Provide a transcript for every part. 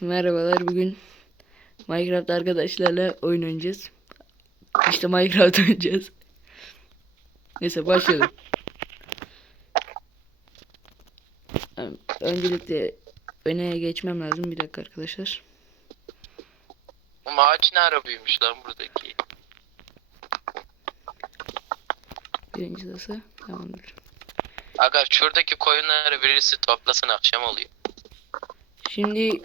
Merhabalar bugün Minecraft arkadaşlarla oyun oynayacağız. İşte Minecraft oynayacağız. Neyse başlayalım. Öncelikle öne geçmem lazım bir dakika arkadaşlar. Bu ağaç ne ara büyümüş lan buradaki? Birinci sırası tamamdır. Aga şuradaki koyunları birisi toplasın akşam oluyor. Şimdi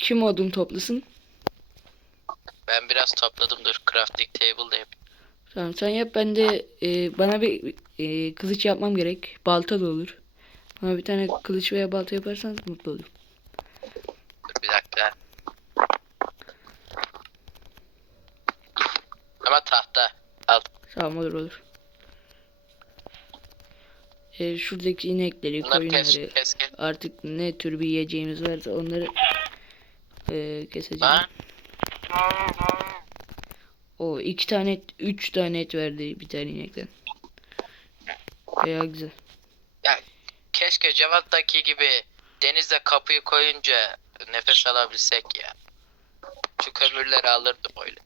kim odun toplasın? Ben biraz topladım dur crafting table da yapayım. Tamam sen yap ben de e, bana bir e, kılıç yapmam gerek. Balta da olur. Bana bir tane kılıç veya balta yaparsanız mutlu olurum. Dur bir dakika. Ama tahta. Al. Tamam olur olur. E, şuradaki inekleri, Bunları kes, koyunları, kes, kes. artık ne tür bir yiyeceğimiz varsa onları e, keseceğim. O iki tane, et- üç tane et verdi bir tane inekten. Bayağı güzel. Keşke Cevat'taki gibi denize kapıyı koyunca nefes alabilsek ya. Şu kömürleri alırdım öyle.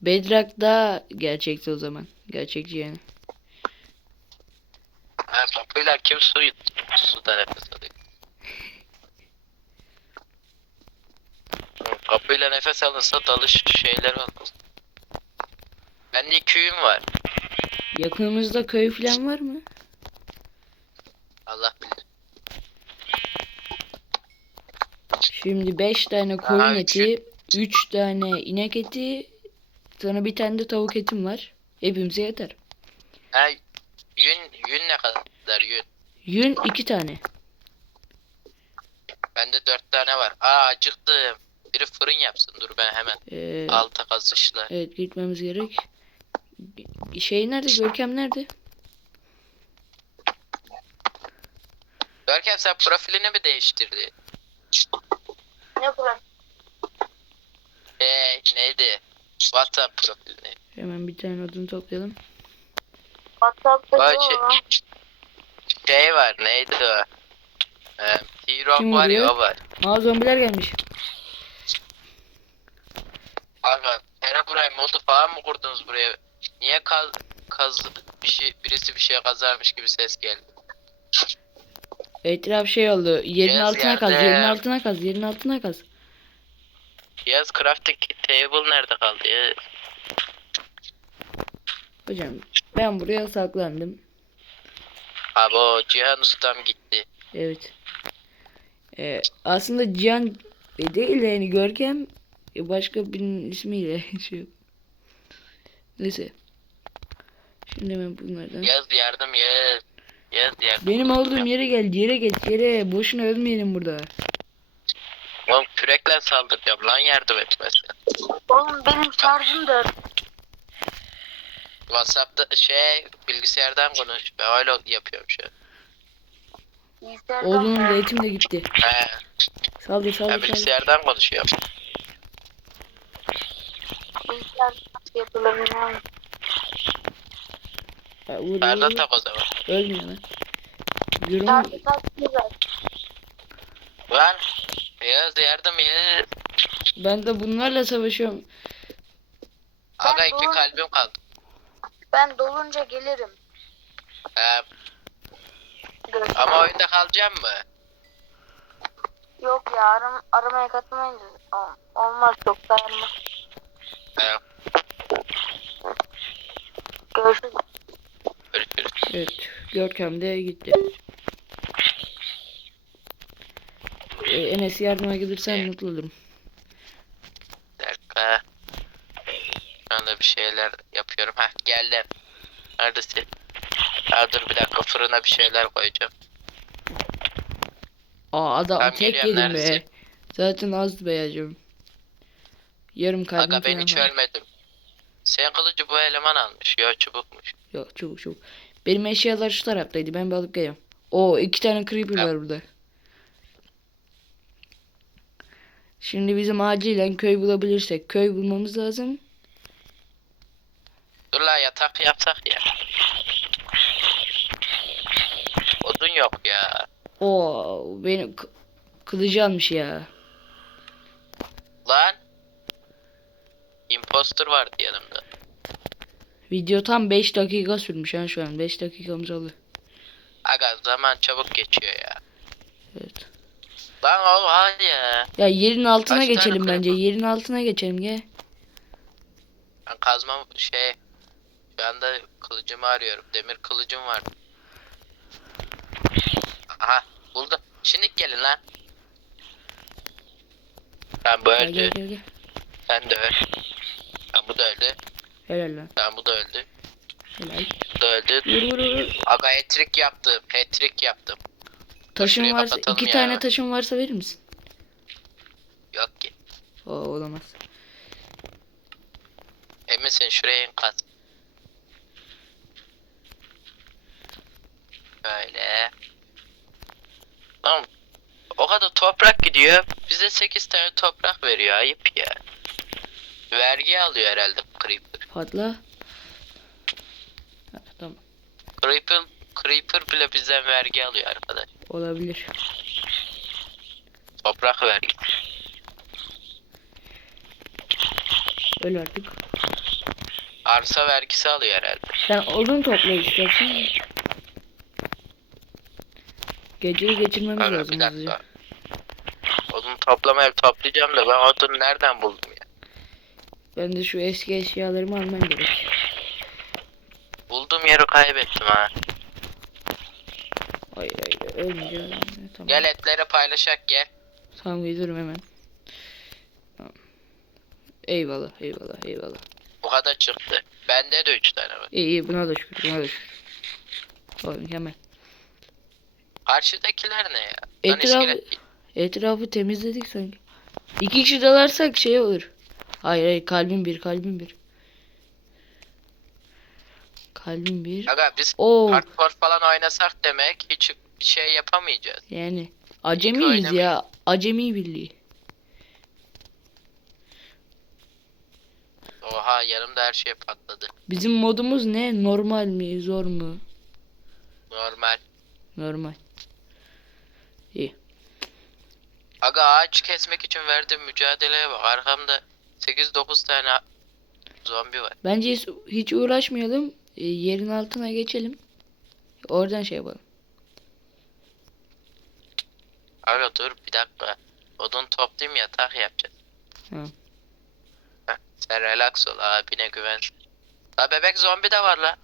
Bedrock daha gerçekti o zaman. Gerçekçi yani. Ha, kapıyla kim su suda nefes alıyor? Hı, Kapıyla nefes alınsa dalış şeyler olmaz. Bende küyüm var. Yakınımızda köy falan var mı? Allah bilir. Şimdi 5 tane koyun Aa, eti, 3 tane inek eti, sonra bir tane de tavuk etim var. Hepimize yeter. Ha, yün, yün ne kadar yün? Yün 2 tane. Bende dört tane var. Aa acıktım. Biri fırın yapsın dur ben hemen. Ee, Alta kazışla. evet gitmemiz gerek. Şey nerede? Görkem nerede? Görkem sen profilini mi değiştirdin? Ne bırak? Ee neydi? WhatsApp profilini. Hemen bir tane odun toplayalım. WhatsApp'ta yok şey, şey var neydi o? Ee, T-Rock var ya o var. Aa zombiler gelmiş. Aga Herobrine modu falan mı kurdunuz buraya? Niye kaz, kaz bir şey birisi bir şey kazarmış gibi ses geldi. Etraf şey oldu. Yerin Yes, altına kaz, yerde. yerin altına kaz, yerin altına kaz. Yaz crafting table nerede kaldı ya? Hocam ben buraya saklandım. Abi o Cihan ustam gitti. Evet. Ee, aslında Cihan e, değil de yani Görkem başka birinin ismiyle şey yok. Neyse. Şimdi ben bunlardan. Yaz yardım yaz. Yaz yardım. Benim olduğum yere gel, yere geç, yere. Boşuna ölmeyelim burada. Oğlum kürekle saldıracağım lan yardım etmezsen. Oğlum benim şarjım da Whatsapp'ta şey bilgisayardan konuş. Ben öyle yapıyorum şu an. Oğlum etim de gitti. He, Saldır saldır saldır. bilgisayardan konuşuyorum. Bilgisayar nasıl yapılır bilmiyorum. Ha, vur, vur, Nerede vur. tak o zaman? Ölmüyor lan. Yürüme. Şarjı kaç güzel. Lan Yaz yardım yaz. Ben de bunlarla savaşıyorum. Aga Ben iki doğru- kalbim kaldı. Ben dolunca gelirim. Görüşürüz. ama oyunda kalacağım mı? Yok ya aram aramaya katılmayınca ol- olmaz çok dayanmaz. He, Görüşürüz. görüşürüz. Evet. Görkem de gitti. Ee, Enes yardıma gelirsen Evet. mutlu olurum. Bir dakika. Şu anda bir şeyler yapıyorum. Heh geldim. Neredesin? Ha dur bir dakika fırına bir şeyler koyacağım. Aa adam tek yedim be. Zaten azdı be yacım. Yarım kalbim Aga ben falan hiç var. ölmedim. Sen kılıcı bu eleman almış. Yo çubukmuş. Yok çabuk çabuk. Benim eşyalar şu taraftaydı. Ben bir alıp geliyorum. Oo iki tane creeper Tamam. var burada. Şimdi bizim acilen köy bulabilirsek köy bulmamız lazım. Dur la yatak yapsak ya. Odun yok ya. Oo benim k- kılıcı almış ya. Lan. Imposter vardı yanımda. Video tam 5 dakika sürmüş ha şu an. 5 dakikamız oldu. Aga zaman çabuk geçiyor ya. Evet. Lan o hadi ya. Ya yerin altına Kaç geçelim bence. var? Yerin altına geçelim gel. Ben kazma şey şu anda kılıcımı arıyorum. Demir kılıcım var. Aha buldum. Şimdi gelin lan. Ben bu öldü. Sen de öl. Ben bu da öldü. Helal lan. Ben bu da öldü. Helal. Bu da öldü. Vur vur vur. Aga hat-trick yaptım. Hat-trick yaptım. Taşın Şuraya varsa kapatalım iki ya. tane taşın varsa verir misin? Yok ki. Oo olamaz. Eminsin şuraya in kaz. Böyle. Tamam. O kadar toprak gidiyor. Bize 8 tane toprak veriyor. Ayıp ya. Vergi alıyor herhalde Creeper. Patla. Ha, tamam. Creeper, Creeper bile bizden vergi alıyor arkadaş. Olabilir. Toprak vergi. Öl artık. Arsa vergisi alıyor herhalde. Sen odun topla istersen. Geceyi geçirmemiz Aga, lazım bir dakika. Odun toplamaya toplayacağım da ben odunu nereden buldum? Ben de şu eski eşyalarımı almam gerek. Bulduğum yeri kaybettim ha. Hayır hayır ölmeyeceğim. Tamam. Gel etleri paylaşak gel. Tamam geliyorum hemen. Tamam. Eyvallah eyvallah eyvallah. Bu kadar çıktı. Bende de 3 tane var. İyi iyi buna da şükür buna da şükür. Oğlum hemen. Karşıdakiler ne ya? Lan Etrafı, iskelet- etrafı temizledik sanki. İki kişi dalarsak şey olur. Hayır hayır kalbim bir kalbim bir. Kalbim bir. Aga biz Oo hardcore falan oynasak demek hiç bir şey yapamayacağız. yani acemiyiz ya. Acemi birliği. Oha yanımda her şey patladı. Bizim modumuz ne? Normal mi? Zor mu? Normal. Normal. İyi. Aga ağaç kesmek için verdiğim mücadeleye bak. Arkamda 8-9 tane zombi var. Bence hiç, hiç uğraşmayalım. E, yerin altına geçelim. Oradan şey yapalım. Aga dur bir dakika. Odun toplayayım yatak yapacağız. Hı. Heh, sen relax ol abine güven. La bebek zombi de var la.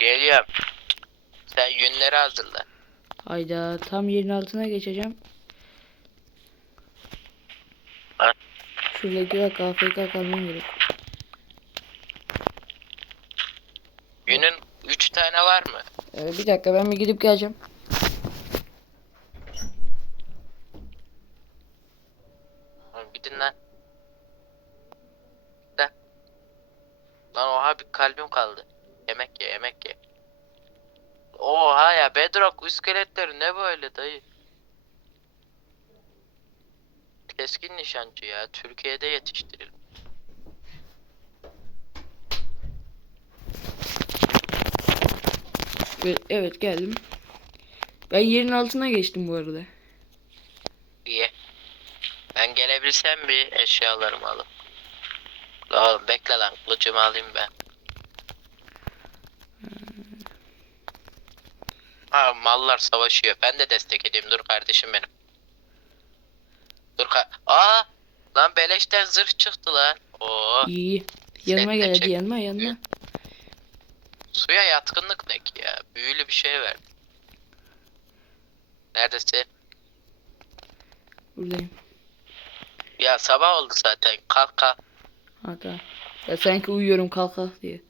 Geliyorum. Sen yünleri hazırla. Hayda tam yerin altına geçeceğim. Şuradaki bak AFK kalmam gerek. Yünün 3 tane var mı? Ee, bir dakika ben bir gidip geleceğim. Oğlum Gidin lan. De. Lan oha bir kalbim kaldı. Yemek ye yemek ye. Oha ya Bedrock iskeletleri ne böyle dayı? Keskin nişancı ya. Türkiye'de yetiştirilmiş. Ve- Evet geldim. Ben yerin altına geçtim bu arada. İyi. Ben gelebilsem bir eşyalarımı alıp. Oğlum bekle lan kılıcımı alayım ben. Ha mallar savaşıyor. Ben de destek edeyim. Dur kardeşim benim. Dur ka Aa! Lan beleşten zırh çıktı lan. Oo. İyi. Yanıma gel hadi yanıma yanıma. Suya yatkınlık ne ki ya? Büyülü bir şey ver. Neredesin? Buradayım. Ya sabah oldu zaten. Kalk kalk. Ha tamam. Ya sanki uyuyorum kalk kalk diye.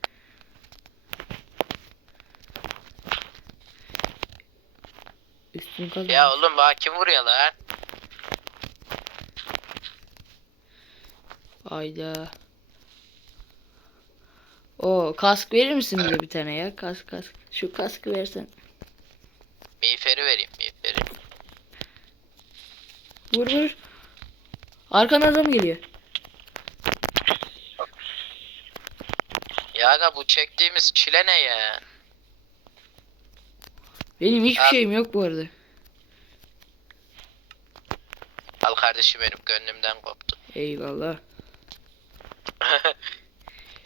Üstüm kalk. Ya oğlum bak kim vuruyor lan? Ayda. O kask verir misin bize bir tane ya? Kask kask. Şu kaskı versen. Miğferi vereyim miğferi. Vur vur. Arkana adam geliyor. Ya aga bu çektiğimiz çile ne ya? Benim hiçbir Al. şeyim yok bu arada. Al kardeşim benim gönlümden koptu. Eyvallah.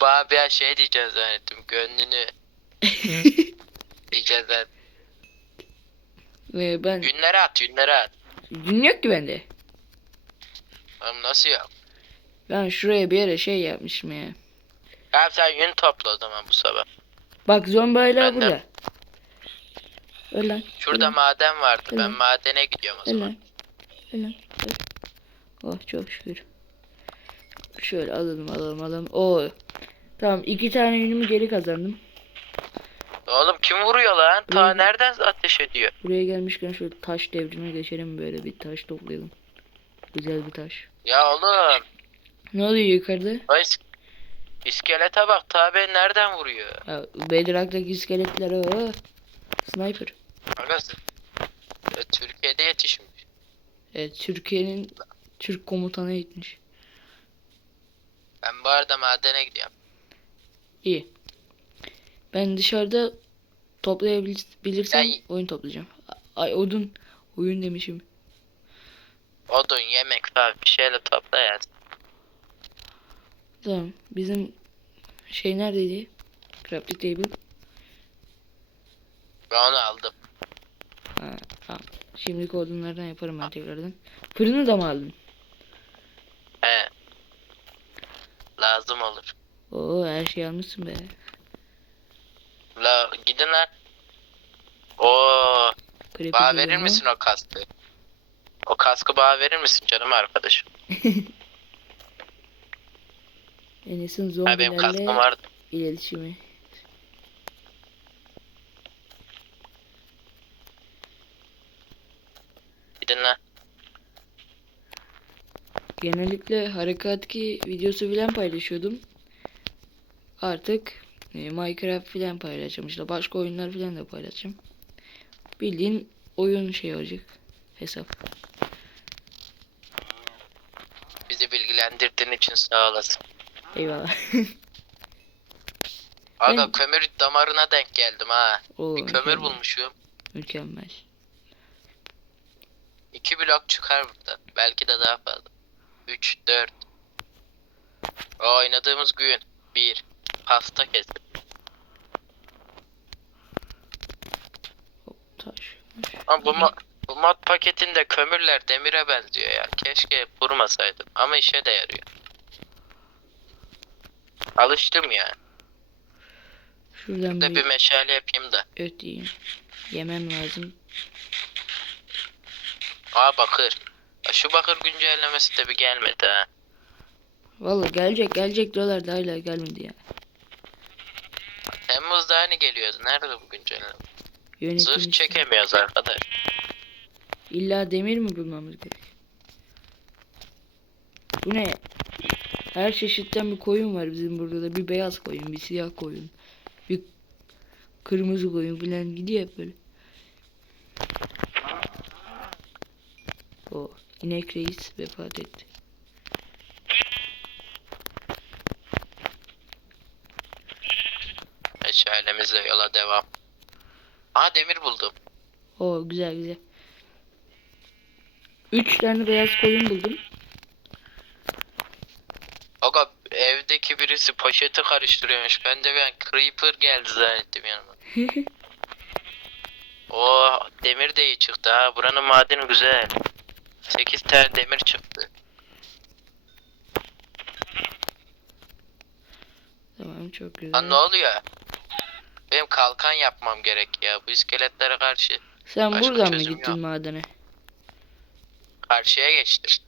Bana bir şey diyeceğiz zannettim. Gönlünü diyeceğiz zannettim. Ve ben Günlere at, günlere at. gün yok ki bende. Oğlum nasıl yok? Ben şuraya bir yere şey yapmışım ya. Abi sen yün topla o zaman bu sabah. Bak zombi hala Ben de- burada. Öl lan. Şurada öl lan, maden vardı. Ben Tamam. madene gidiyorum o öl zaman. Öl lan. öl. Oh çok şükür. Şöyle alalım alalım alalım. Oo. Tamam iki tane yünümü geri kazandım. Oğlum kim vuruyor lan? Ta Buraya- nereden ateş ediyor? Buraya gelmişken şöyle taş devrine geçelim böyle bir taş toplayalım. Güzel bir taş. Ya oğlum. Ne oluyor yukarıda? is- İskelete bak. Ta beni nereden vuruyor? Ha, Bedrock'taki iskeletler o. Sniper. Agası. E, Türkiye'de yetişmiş. Evet Türkiye'nin Türk komutanı gitmiş. Ben bu arada madene gidiyorum. İyi. Ben dışarıda toplayabilirsem Ya- oyun toplayacağım. Ay odun. Oyun demişim. Odun, yemek falan bir şeyle topla ya. Tamam. Bizim şey neredeydi? Crafting table. Ben onu aldım. Ha, tamam. Odunlardan yaparım ben tekrardan. Fırını da mı aldın? He. Lazım olur. Oo her şey almışsın be. La gidin lan. Oo, Creeper bana verir mu? misin o kaskı? O kaskı bana verir misin canım arkadaşım? Enes'in Ha benim kaskım zombilerle iletişimi. Gidin lan. Genellikle harekat ki videosu filan paylaşıyordum. Artık e, Minecraft filan paylaşacağım işte başka oyunlar filan da paylaşacağım. Bildiğin oyun şey olacak. Hesap. Bizi bilgilendirdiğin için sağ olasın. Eyvallah. Aga Ben- kömür damarına denk geldim ha. Oo, Bir kömür mükemmel. bulmuşum. Mükemmel. İki blok çıkar burada. Belki de daha fazla. Üç, dört. O oynadığımız gün. Bir. Pasta kesim. Taş. Ama bu, ma- bu mod paketinde kömürler demire benziyor ya. Keşke vurmasaydım. Ama işe de yarıyor. Alıştım ya. Şuradan Bir de bir bir meşale yapayım da. öt yiyeyim. Yemem lazım. Aa bakır. Şu bakır güncellemesi de bir gelmedi ha. Vallahi gelecek gelecek diyorlar da hala gelmedi ya. Temmuz'da hani geliyordu. Nerede bu güncelleme? Yönetim Zırh çekemiyoruz arkadaş. İlla demir mi bulmamız gerek? Bu ne? Her çeşitten bir koyun var bizim burada da. Bir beyaz koyun, bir siyah koyun. Bir kırmızı koyun falan gidiyor hep böyle. O inek reis vefat etti. Meşalemizle yola devam. Aa demir buldum. O güzel güzel. Üç tane beyaz koyun buldum. Aga evdeki birisi poşeti karıştırıyormuş. Ben de ben creeper geldi zannettim yanıma. Oo demir de iyi çıktı ha. Buranın madeni güzel. 8 tane demir çıktı. Tamam çok güzel. Lan ne oluyor? Benim kalkan yapmam gerek ya. Bu iskeletlere karşı. Sen Başka buradan mı çözüm gittin yok. madene? Karşıya geçtim.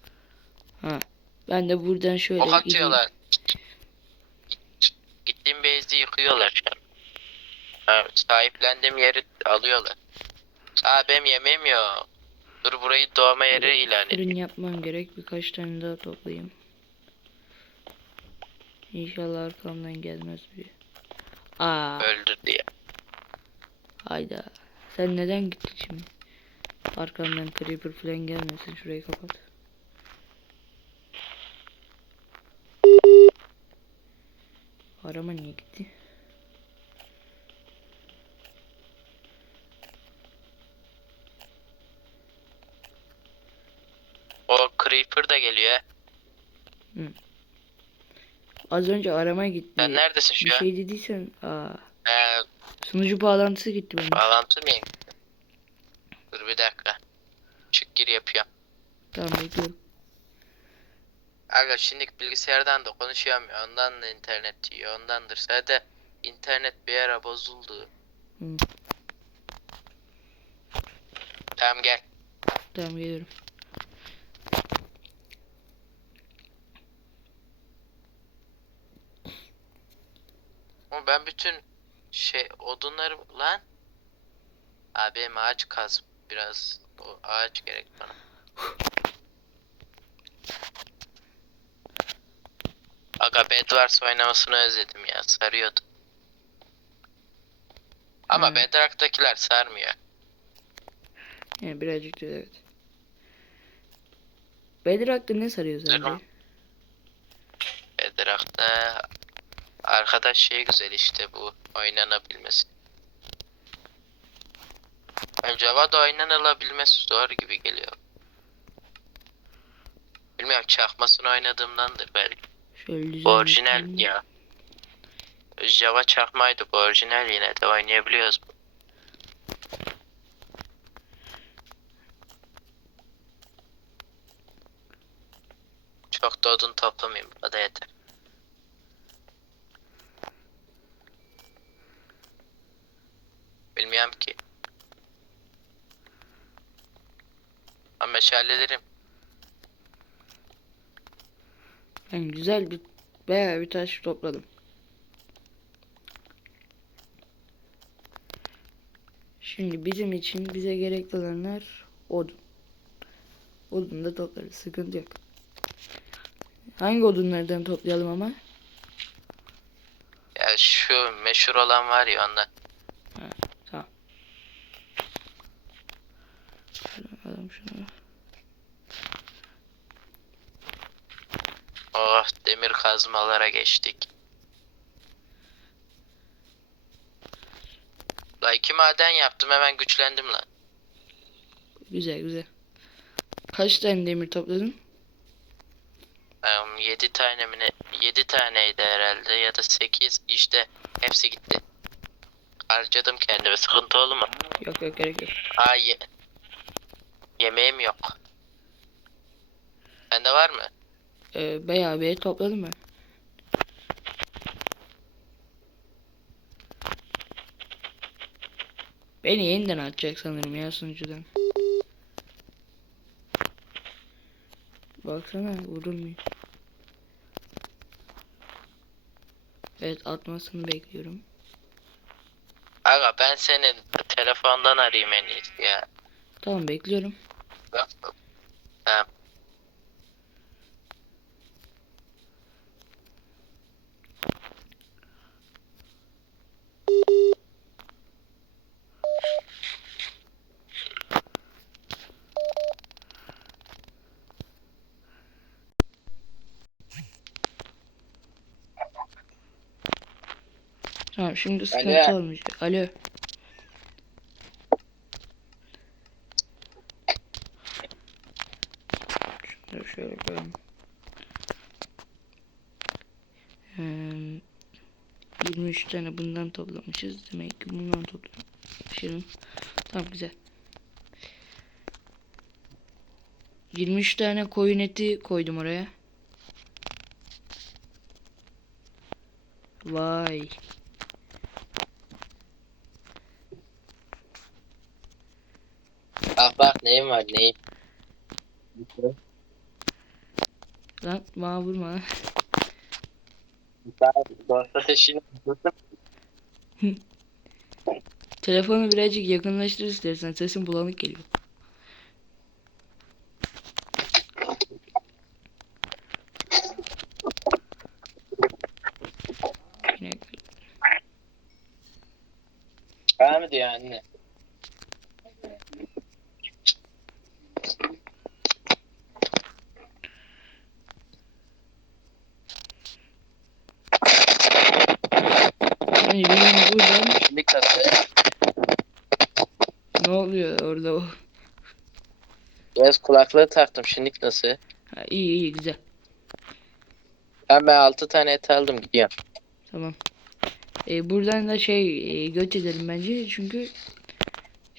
Ben de buradan şöyle Ok gideyim. atıyorlar. Gittiğim base'i yıkıyorlar şu an. Ha, sahiplendiğim yeri alıyorlar. Aa benim yemeğim yok. Dur burayı doğma yeri ilan edeyim. Ürün yapmam gerek. Birkaç tane daha toplayayım. İnşallah arkamdan gelmez bir. Aa, Öldürdü ya. hayda. Sen neden gittin şimdi? Arkamdan creeper falan gelmesin. Şurayı kapat. Arama niye gitti? Creeper da geliyor. Az önce arama gitti. Sen neredesin şu Bir an? şey dediysen. Aa, Ee, sunucu bağlantısı gitti benim. bağlantı mı? Dur bir dakika. Çık gir yapıyorum. Tamam bekliyorum. Aga şimdi bilgisayardan da ya. Ondan da internet yiyor. Ondandır. Zaten internet bir ara bozuldu. Hı. Tamam gel. Tamam geliyorum. Ama ben bütün şey odunları lan. Abi benim ağaç kaz biraz. O ağaç gerek bana. Aga Bedwars oynamasını özledim ya. Sarıyordu. Ama Hı. Bedrock'takiler sarmıyor. Yani birazcık da evet. Bedrock'ta ne sarıyor sence? Bedrock'ta arkadaş şey güzel işte bu oynanabilmesi. Yani Java'da oynanılabilmesi zor gibi geliyor. Bilmiyorum çakmasını oynadığımdandır belki. Şöyle Bu orijinal ya. Java çakmaydı bu orijinal yine de oynayabiliyoruz. Çok da odun toplamayayım da yeter. Bilmiyorum ki. Ama meşalelerim. Ben güzel bir bayağı bir taş topladım. Şimdi bizim için bize gerekli olanlar odun. Odun da toplarız. Sıkıntı yok. Hangi odunlardan toplayalım ama? Ya şu meşhur olan var ya ondan. Tamam. Şunu alalım şunu. Oh demir kazmalara geçtik. La iki maden yaptım hemen güçlendim lan. Güzel güzel. Kaç tane demir topladın? Um, 7 tane mi ne? 7 taneydi herhalde ya da 8 işte hepsi gitti. Harcadım kendime sıkıntı olur mu? Yok yok gerek yok. Aa ye yemeğim yok. Bende var mı? Ee, bayağı bir topladım ben. Beni yeniden atacak sanırım ya sunucudan. Baksana vurulmuyor. Evet atmasını bekliyorum. Aga ben senin telefondan arayayım en iyisi ya. Tamam bekliyorum. Tamam. Tamam şimdi sıkıntı olmayacak. Alo. Şunu şöyle koyalım. Ee, 23 tane bundan toplamışız. Demek ki bundan toplamışım. Tamam güzel. 23 tane koyun eti koydum oraya. Vay. Bak bak neyim var neyim. Lan bana vurma. Dost ateşini Telefonu birazcık yakınlaştır istersen. Sesin bulanık geliyor. Bana mı diyor anne? Yani benim buradan Şimdi kasaya. ne oluyor orada o? Biraz kulaklığı taktım şimdilik nasıl? Ha, iyi iyi güzel. Ben ben 6 tane et aldım gidiyorum. Tamam. E, buradan da şey e, göç edelim bence çünkü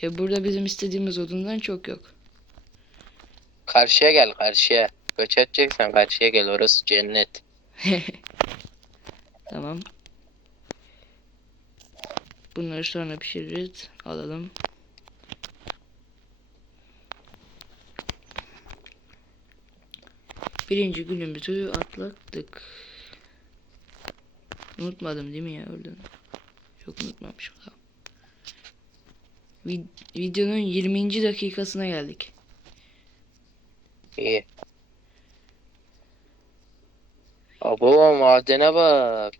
e, burada bizim istediğimiz odundan çok yok. Karşıya gel karşıya. Göç edeceksen karşıya gel orası cennet. Tamam. Bunları sonra pişiririz. Alalım. Birinci günümüzü atlattık. Unutmadım değil mi ya oradan? Çok unutmamışım. Vid- videonun 20. dakikasına geldik. İyi. Abo madene bak.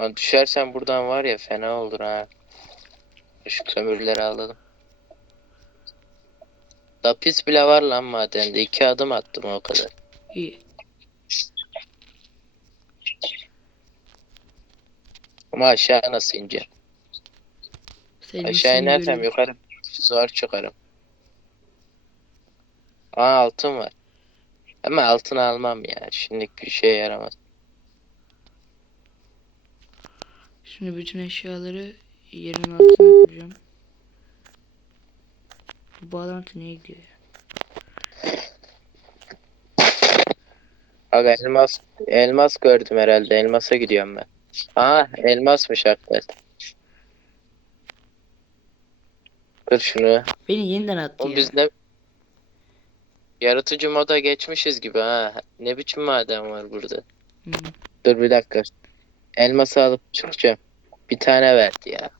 Lan düşersen buradan var ya fena olur ha. Şu kömürleri alalım. Lapis bile var lan madende. İki adım attım o kadar. İyi. Ama aşağı nasıl? Senin Aşağı inersem yukarı zor çıkarım. Aa altın var. Ama altın almam ya. Şimdilik bir şeye yaramaz. Şimdi bütün eşyaları yerin altına koyacağım. Bu bağlantı niye gidiyor ya? Aga elmas elmas gördüm herhalde. Elmasa gidiyorum ben. Aa elmasmış hakikaten. Kır şunu. Beni yeniden attı Oğlum ya. biz ne yaratıcı moda geçmişiz gibi ha. Ne biçim maden var burada? Hı. Dur bir dakika. Elması alıp çıkacağım. Bir tane verdi ya.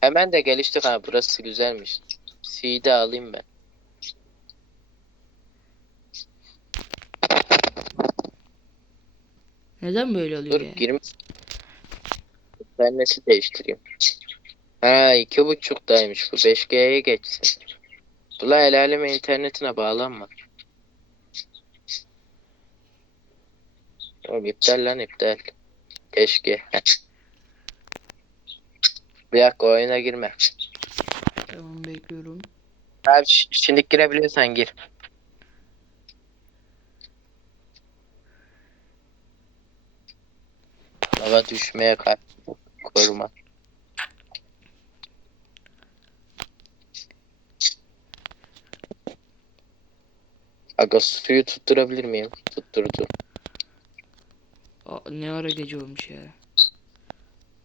Hemen de geliştik ha. Burası güzelmiş. C'yi alayım ben. Neden böyle oluyor Dur ya? 20 ben nesi değiştireyim. Ha iki buçuktaymış bu. 5G'ye geçsin. Ula el aleme internetine bağlanma. Oğlum iptal lan iptal. Keşke. Bir dakika oyuna girme. Tamam bekliyorum. Abi şimdi girebiliyorsan gir. Hava düşmeye karşı koruma. Aga suyu tutturabilir miyim? Tutturdu. Aa, ne ara gece olmuş ya.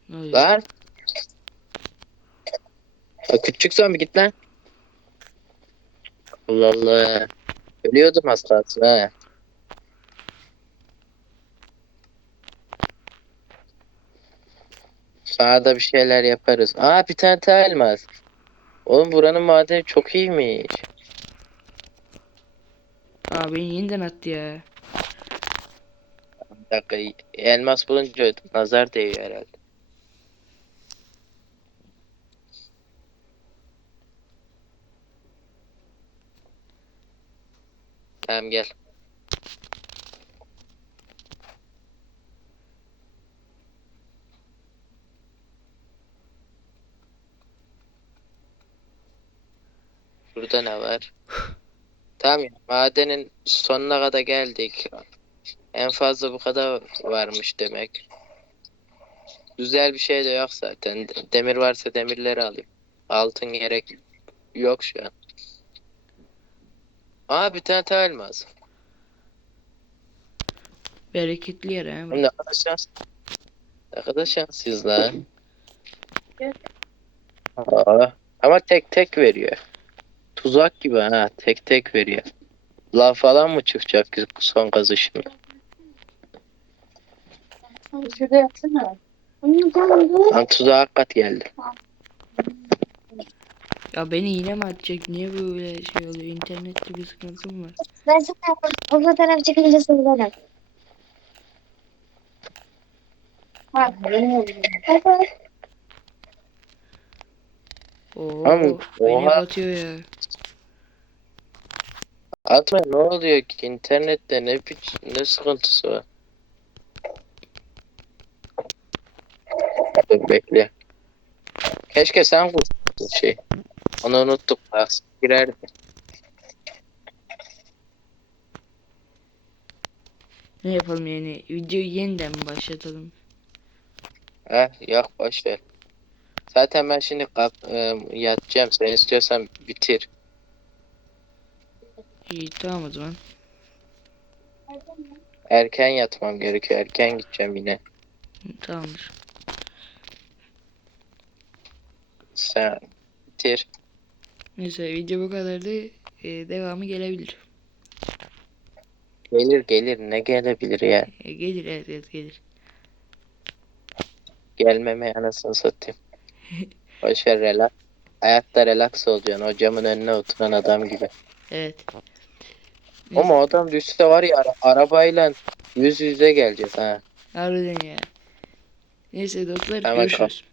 Ne oluyor? Lan. Ha, küçük zombi git lan. Allah Allah. Ölüyordum az kalsın ha. Sana da bir şeyler yaparız. Aa bir tane daha elmas. Oğlum buranın madeni çok iyiymiş. Aa beni yeniden attı ya. Bir dakika elmas bulunca nazar değiyor herhalde. Tamam gel. Burada ne var? Tamam ya, madenin sonuna kadar geldik. En fazla bu kadar varmış demek. Güzel bir şey de yok zaten. De- Demir varsa demirleri alayım. Altın gerek yok şu an. Aa bir tane daha elmas. Bereketli yer. Oğlum Ne kadar şans. Ne kadar şanslıyız lan. Aa, ama tek tek veriyor. Tuzak gibi ha tek tek veriyor. Lav falan mı çıkacak son kazışında? Şurada yapsana. Lan tuzağa hakikat geldi. Ya beni yine mi atacak? Niye böyle şey oluyor? İnternette bir sıkıntım var. Ben sana o fotoğraf çıkınca söylerim. Oo, Oğlum, beni oha. batıyor ya. Atma ne oluyor ki internette ne biç ne sıkıntısı var? Dur bekle. Keşke sen kurtulsun şey. Onu unuttuk. Bak, girerdi. Ne yapalım yani? Videoyu yeniden mi başlatalım? Ha, yok boş. Zaten ben şimdi kalk, e, yatacağım. Sen istiyorsan bitir. İyi tamam o zaman. Erken yatmam gerekiyor. Erken gideceğim yine. Tamamdır. Sen bitir. Neyse video bu kadardı. Ee, devamı gelebilir. Gelir gelir. Ne gelebilir ya? Ee, gelir evet, evet gelir. Gelmeme anasını satayım. Boş ver relax. Hayatta relax olacaksın. O camın önüne oturan adam gibi. Evet. Ama adam düşse var ya ara- arabayla yüz yüze geleceğiz ha. harbiden ya. Neyse dostlar Hemen kal. görüşürüz.